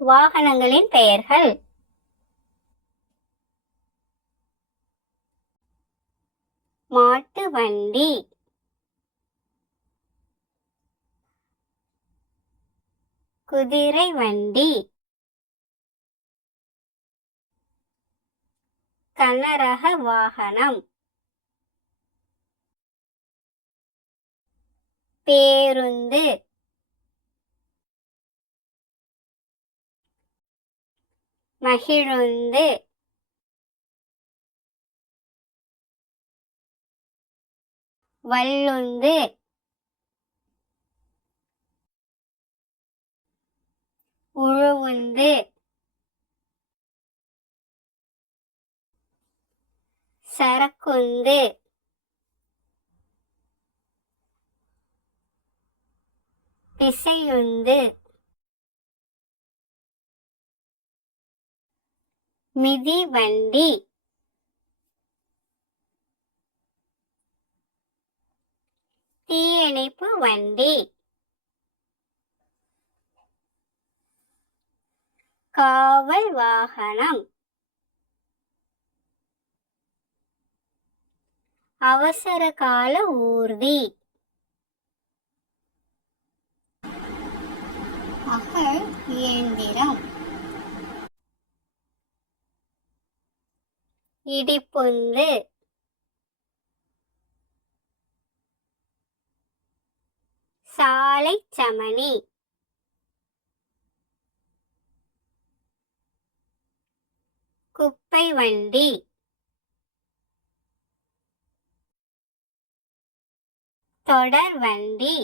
வாகனங்களின் பெயர்கள்: மாட்டு வண்டி, குதிரை வண்டி, கனரக வாகனம், பேருந்து, மகிழுந்து, வள்ளுந்து, உழுவுந்து, சரக்குந்து, பிசையுந்து, மிதிவண்டி, தீயணைப்பு வண்டி, காவல் வாகனம், அவசர கால ஊர்தி, அகழ் இயந்திரம், இடிப்புந்து, சாலை சமனி, குப்பை வண்டி, தொடர் வண்டி,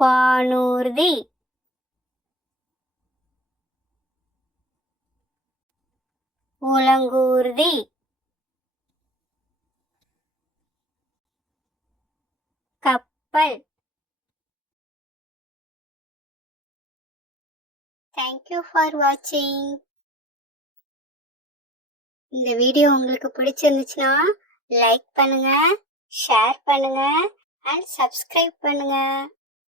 வானூர்தி, உலங்கூர்தி, கப்பல். Thank you for watching. இந்த வீடியோ உங்களுக்கு பிடிச்சிருந்துச்சுன்னா லைக் பண்ணுங்க, ஷேர் பண்ணுங்க and subscribe பண்ணுங்க.